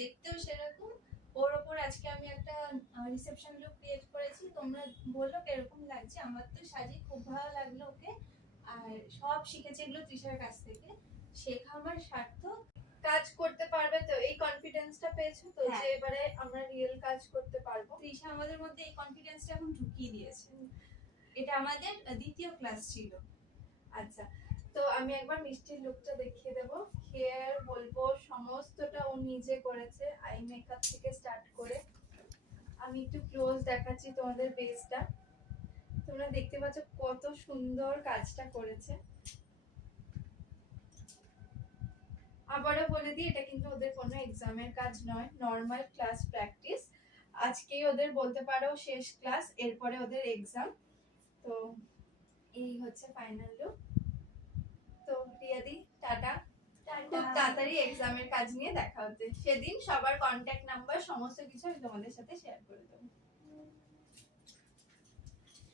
দেখতেও সেরকম। ওর ওপর আজকে আমি একটা রিসেপশন লুক ক্রিয়েট করেছি, তোমরা বললো কিরকম লাগছে। আমার তো সাজি খুব ভালো লাগলো ওকে, আর সব শিখেছে এগুলো তৃষার কাছ থেকে। শেখা আমার সার্থক। কাজ করতে পারবে তো, এই কনফিডেন্সটা পেয়েছো তো যে এবারে আমরা রিয়েল কাজ করতে পারবো। তৃষা আমাদের মধ্যে এই কনফিডেন্সটা এখন ঢুকিয়ে দিয়েছে। এটা আমাদের দ্বিতীয় ক্লাস ছিল। আচ্ছা, তো আমি একবার মিষ্টির লুকটা দেখিয়ে দেবো। হেয়ার বলবো সমস্তটা ও নিজে করেছে, আই মেকআপ থেকে স্টার্ট করে। আমি একটু ক্লোজ দেখাচ্ছি তোমাদের বেসটা, তোমরা দেখতে পাচ্ছ কত সুন্দর কাজটা করেছে। আবারও বলে দিই, এটা কিন্তু ওদের কোনো এক্সামের কাজ নয়, নর্মাল ক্লাস প্র্যাকটিস। আজকেই ওদের বলতে পারো শেষ ক্লাস, এরপরে ওদের এক্সাম। তো এই হচ্ছে ফাইনাল লুক। তো রিয়াদি টাটা, খুব তাড়াতাড়ি এক্সামের কাজ নিয়ে দেখা হচ্ছে। সেদিন সবার কন্ট্যাক্ট নাম্বার সমস্ত কিছু আমি তোমাদের সাথে শেয়ার করে দেবো।